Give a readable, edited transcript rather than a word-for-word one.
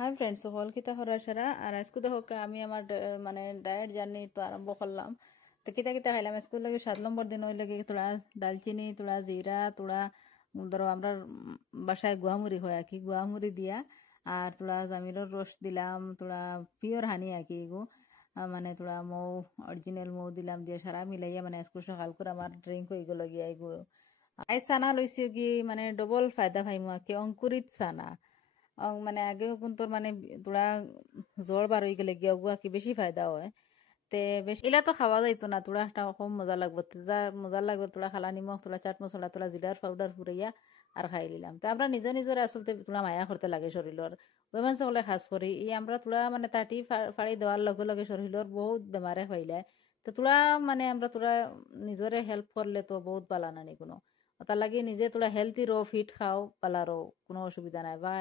Hi friends, সকল কিতা হরার সারা আর আজকে দেখো আমি আমার মানে ডায়েট জার্নি তো আরম্ভ করলাম। তো কিতা কিতা খাইলাম স্কুল লাগে 7 নম্বর দিন ওই লাগে তোরা দালচিনি, তোরা জিরা, তোরা ধরো আমরা বাসায় গুয়ামুড়ি হয় আর কি, গুয়ামুড়ি দিয়া আর তোরা জামিরর রস দিলাম, তোরা পিওর হানি আর কি এগো, মানে তোরা মৌ অরিজিনাল মৌ দিলাম দিয়ে সারা মিলাইয়া মানে আজকে সকাল করে আমার ড্রিঙ্ক হয়ে গেল গিয়া এগো। আই সানা লইছে কি মানে ডবল ফায়দা পাইমু আর কি, অঙ্কুরিত সানা। মানে আগেও কিন্তু মানে তোরা জ্বর বার হয়ে গেলে গিয়া ওগুয়া কি বেশি ফায়দা হয়। তে বেশি এলা তো খাওয়া যাইতো না, তোরা একটা খুব মজা লাগবে, যা মজা লাগবে তোরা খালা নিমখ, তোরা চাট মশলা, তোরা জিরার পাউডার ফুরাইয়া আর খাই নিলাম। তো আমরা নিজে নিজের আসলে তোরা মায়া করতে লাগে শরীরের, ওইমান সকলে খাস করি এই আমরা তোরা মানে তাঁতি ফাড়ি দেওয়ার লগে লগে শরীরের বহুত বেমারে হইলে। তো তোরা মানে আমরা তোরা নিজরে হেল্প করলে তো বহুত পালা নানি কোনো, তার লাগে নিজে তোরা হেলদি রো, ফিট খাও, পালারও কোনো অসুবিধা নাই বা